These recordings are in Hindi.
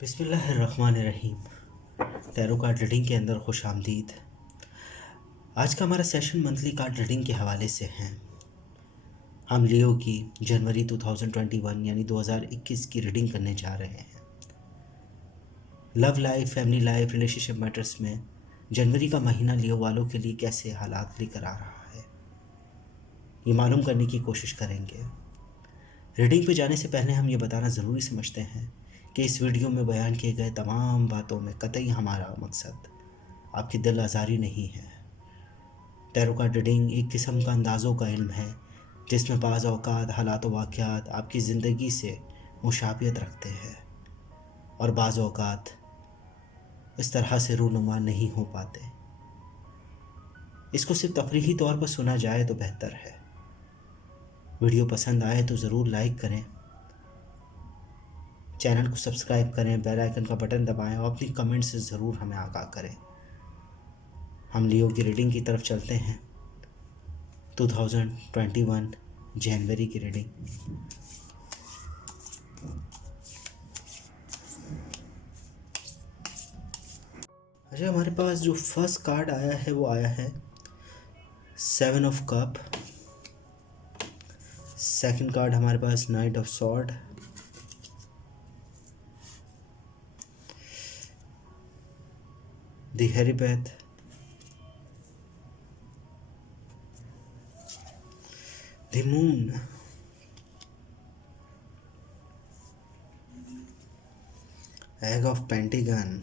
बिस्मिल्लाहिर्रहमानिर्रहीम। टैरो कार्ड रीडिंग के अंदर खुश आमदीद। आज का हमारा सेशन मंथली कार्ड रीडिंग के हवाले से है। हम लियो की जनवरी 2021 यानी 2021 की रीडिंग करने जा रहे हैं। Love life, family life, relationship matters में जनवरी का महीना लियो वालों के लिए कैसे हालात लेकर आ रहा है, ये मालूम करने की कोशिश करेंगे। रीडिंग पे जाने से पहले हम ये बताना ज़रूरी समझते हैं कि इस वीडियो में बयान किए गए तमाम बातों में कतई हमारा मकसद आपकी दिल आज़ारी नहीं है। टैरो कार्ड रीडिंग एक किस्म का अंदाज़ों का इल्म है जिसमें बाज़ औक़ात हालात व वाक़यात आपकी ज़िंदगी से मुशाबियत रखते हैं और बाज़ औक़ात इस तरह से रूनुमा नहीं हो पाते। इसको सिर्फ तफरीही तौर पर सुना जाए तो बेहतर है। वीडियो पसंद आए तो ज़रूर लाइक करें, चैनल को सब्सक्राइब करें, बेल आइकन का बटन दबाएं और अपनी कमेंट से ज़रूर हमें आगाह करें। हम लियो की रीडिंग की तरफ चलते हैं। 2021 जनवरी की रीडिंग। अच्छा, हमारे पास जो फर्स्ट कार्ड आया है वो आया है 7 ऑफ कप। सेकंड कार्ड हमारे पास knight of sword. The hierophant, the moon, ace of pentacles,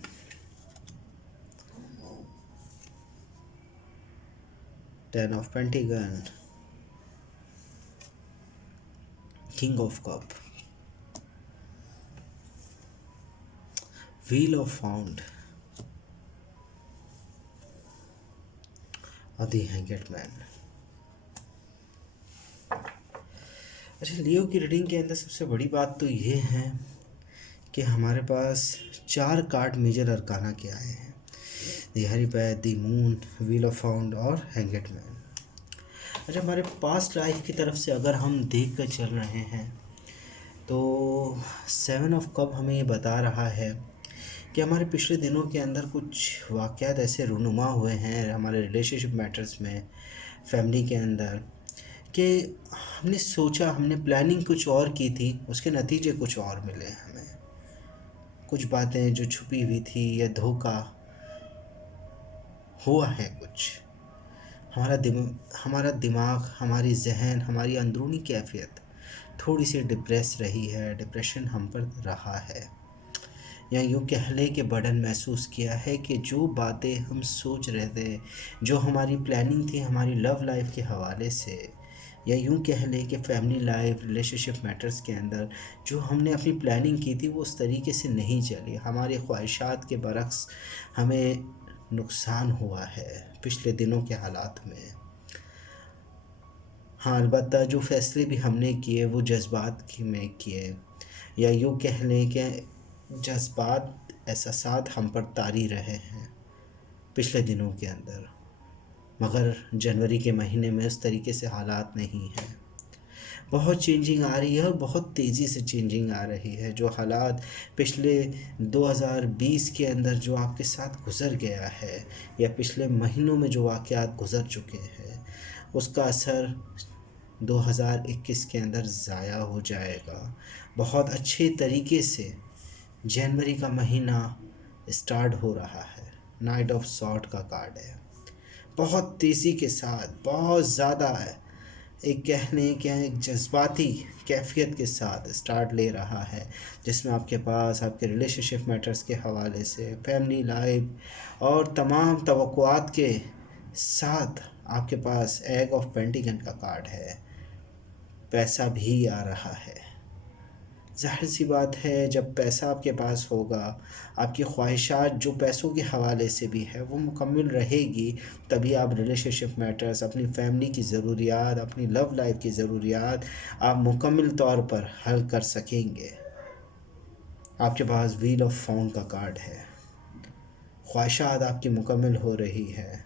ten of pentacles, king of cup, wheel of fortune और द हैंगड मैन। अच्छा, लियो की रीडिंग के अंदर सबसे बड़ी बात तो ये है कि हमारे पास 4 कार्ड मेजर अरकाना के आए हैं। The hierophant, the moon, wheel of fortune और हैंगड मैन। अच्छा, हमारे पास्ट लाइफ की तरफ से अगर हम देख कर चल रहे हैं तो 7 ऑफ कप हमें ये बता रहा है कि हमारे पिछले दिनों के अंदर कुछ वाक़यात ऐसे रूनुमा हुए हैं हमारे रिलेशनशिप मैटर्स में, फैमिली के अंदर, कि हमने सोचा, हमने प्लानिंग कुछ और की थी, उसके नतीजे कुछ और मिले हमें। कुछ बातें जो छुपी हुई थी या धोखा हुआ है कुछ। हमारा दिमाग, हमारी जहन, हमारी अंदरूनी कैफियत थोड़ी सी डिप्रेस रही है, डिप्रेशन हम पर रहा है, या यूँ कह लें कि बर्डन महसूस किया है कि जो बातें हम सोच रहे थे, जो हमारी प्लानिंग थी हमारी लव लाइफ के हवाले से, या यूँ कह लें कि फैमिली लाइफ, रिलेशनशिप मैटर्स के अंदर जो हमने अपनी प्लानिंग की थी वो उस तरीके से नहीं चली। हमारी ख्वाहिशात के बरक्स हमें नुकसान हुआ है पिछले दिनों के हालात में। हाँ, अलबत्ता जो फ़ैसले भी हमने किए वो जज्बात में किए, या यूँ कह लें कि जज्बात, एहसासात हम पर तारी रहे हैं पिछले दिनों के अंदर, मगर जनवरी के महीने में उस तरीके से हालात नहीं हैं। बहुत चेंजिंग आ रही है और बहुत तेज़ी से चेंजिंग आ रही है। जो हालात पिछले 2020 के अंदर जो आपके साथ गुज़र गया है, या पिछले महीनों में जो वाक़यात गुज़र चुके हैं, उसका असर 2021 के अंदर ज़ाया हो जाएगा। बहुत अच्छे तरीके से जनवरी का महीना स्टार्ट हो रहा है। नाइट ऑफ सॉर्ड का कार्ड है, बहुत तेज़ी के साथ, बहुत ज़्यादा है, एक कहने के एक जज्बाती कैफियत के साथ स्टार्ट ले रहा है, जिसमें आपके पास आपके रिलेशनशिप मैटर्स के हवाले से, फैमिली लाइफ और तमाम तवक्कुआत के साथ आपके पास एग ऑफ पेंटिगन का कार्ड है। पैसा भी आ रहा है। ज़ाहिर सी बात है, जब पैसा आपके पास होगा, आपकी ख्वाहिशात जो पैसों के हवाले से भी है वो मुकम्मल रहेगी, तभी आप रिलेशनशिप मैटर्स, अपनी फैमिली की ज़रूरियात, अपनी लव लाइफ की ज़रूरियात आप मुकम्मल तौर पर हल कर सकेंगे। आपके पास व्हील ऑफ फाउंड का कार्ड है, ख्वाहिशात आपकी मुकम्मल हो रही है।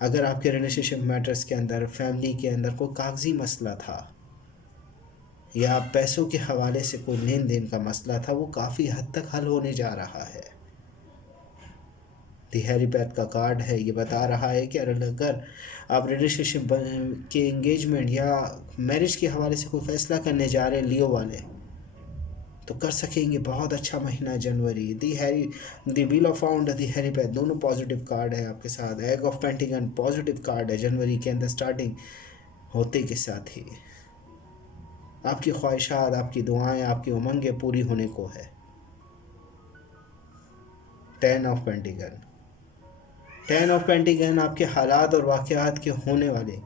अगर आपके रिलेशनशिप मैटर्स के अंदर, फैमिली के अंदर कोई कागज़ी मसला था, या पैसों के हवाले से कोई लेन देन का मसला था, वो काफ़ी हद तक हल होने जा रहा है। दी हैरीपैथ का कार्ड है, ये बता रहा है कि अगर आप रिलेशनशिप के एंगेजमेंट या मैरिज के हवाले से कोई फ़ैसला करने जा रहे हैं लियो वाले, तो कर सकेंगे। बहुत अच्छा महीना जनवरी। दी व्हील ऑफ फाउंड, दी हैरीपैथ, दोनों पॉजिटिव कार्ड है आपके साथ। एग ऑफ पेंटिकन पॉजिटिव कार्ड है जनवरी के अंदर स्टार्टिंग होते के साथ ही। आपकी ख्वाहिशात, आपकी दुआएं, आपकी उमंगें पूरी होने को है। 10 ऑफ पेंटिकन, 10 ऑफ पेंटिकन आपके हालात और वाक़यात के होने वाले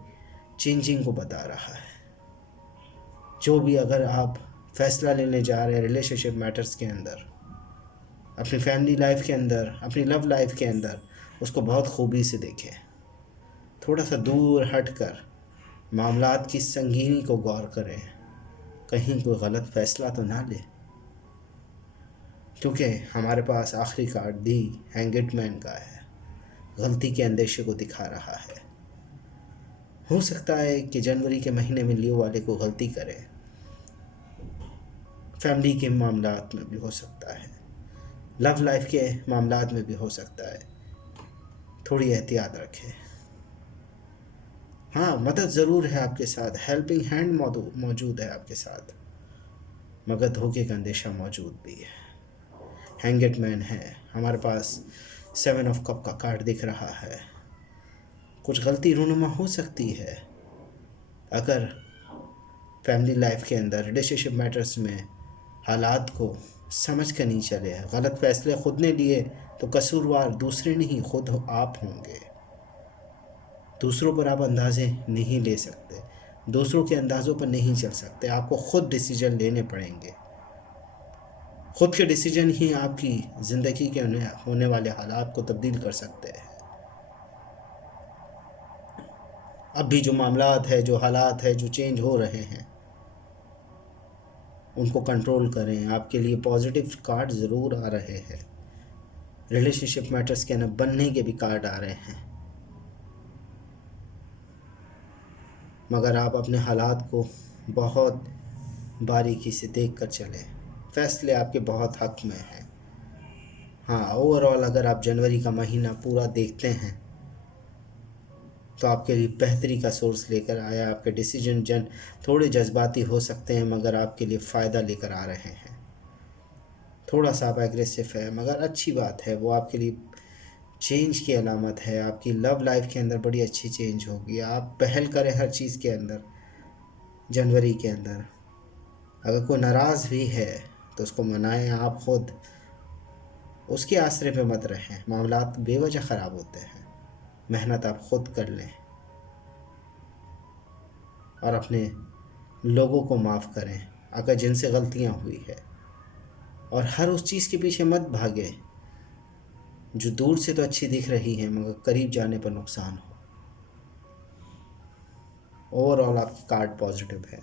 चेंजिंग को बता रहा है। जो भी अगर आप फ़ैसला लेने जा रहे हैं रिलेशनशिप मैटर्स के अंदर, अपनी फैमिली लाइफ के अंदर, अपनी लव लाइफ के अंदर, उसको बहुत खूबी से देखें। थोड़ा सा दूर हट कर मामलात की संगीनी को गौर करें, कहीं कोई गलत फ़ैसला तो ना ले। क्योंकि हमारे पास आखिरी कार्ड दी हैंगड मैन का है, गलती के अंदेशे को दिखा रहा है। हो सकता है कि जनवरी के महीने में लियो वाले को गलती करें, फैमिली के मामलात में भी हो सकता है, लव लाइफ के मामलात में भी हो सकता है। थोड़ी एहतियात रखें। हाँ, मदद ज़रूर है आपके साथ, हेल्पिंग हैंड मौजूद है आपके साथ, मगर धोखे का अंदेशा मौजूद भी है। हैंगड मैन है हमारे पास, 7 ऑफ कप का कार्ड दिख रहा है। कुछ गलती रूनुमा हो सकती है अगर फैमिली लाइफ के अंदर रिलेशनशिप मैटर्स में हालात को समझ कर नहीं चले। गलत फ़ैसले ख़ुद ने लिए तो कसूरवार दूसरे नहीं, खुद आप होंगे। दूसरों पर आप अंदाज़े नहीं ले सकते, दूसरों के अंदाज़ों पर नहीं चल सकते। आपको ख़ुद डिसीजन लेने पड़ेंगे। ख़ुद के डिसीजन ही आपकी ज़िंदगी के होने वाले हालात को तब्दील कर सकते हैं। अब भी जो मामलात है, जो हालात है, जो चेंज हो रहे हैं, उनको कंट्रोल करें। आपके लिए पॉजिटिव कार्ड ज़रूर आ रहे हैं। रिलेशनशिप मैटर्स के न बनने के भी कार्ड आ रहे हैं, मगर आप अपने हालात को बहुत बारीकी से देख कर चलें। फ़ैसले आपके बहुत हक़ में हैं। हाँ, ओवरऑल अगर आप जनवरी का महीना पूरा देखते हैं तो आपके लिए बेहतरी का सोर्स लेकर आया। आपके डिसीजन थोड़े जज्बाती हो सकते हैं, मगर आपके लिए फ़ायदा लेकर आ रहे हैं। थोड़ा सा आप एग्रेसिव है, मगर अच्छी बात है, वो आपके लिए चेंज की अलामत है। आपकी लव लाइफ के अंदर बड़ी अच्छी चेंज होगी। आप पहल करें हर चीज़ के अंदर जनवरी के अंदर। अगर कोई नाराज़ भी है तो उसको मनाएं आप ख़ुद, उसके आसरे पे मत रहें। मामलात बेवजह ख़राब होते हैं। मेहनत आप ख़ुद कर लें और अपने लोगों को माफ़ करें अगर जिनसे गलतियां हुई है, और हर उस चीज़ के पीछे मत भागे जो दूर से तो अच्छी दिख रही है मगर करीब जाने पर नुकसान हो। ओवरऑल आपकी कार्ड पॉजिटिव है।